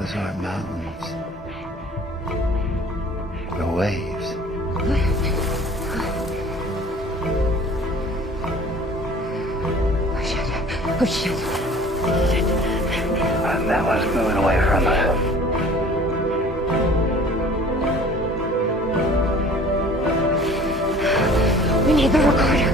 Those aren't mountains. They're waves. Oh shit. Oh shit. That one's moving away from us. We need the recorder.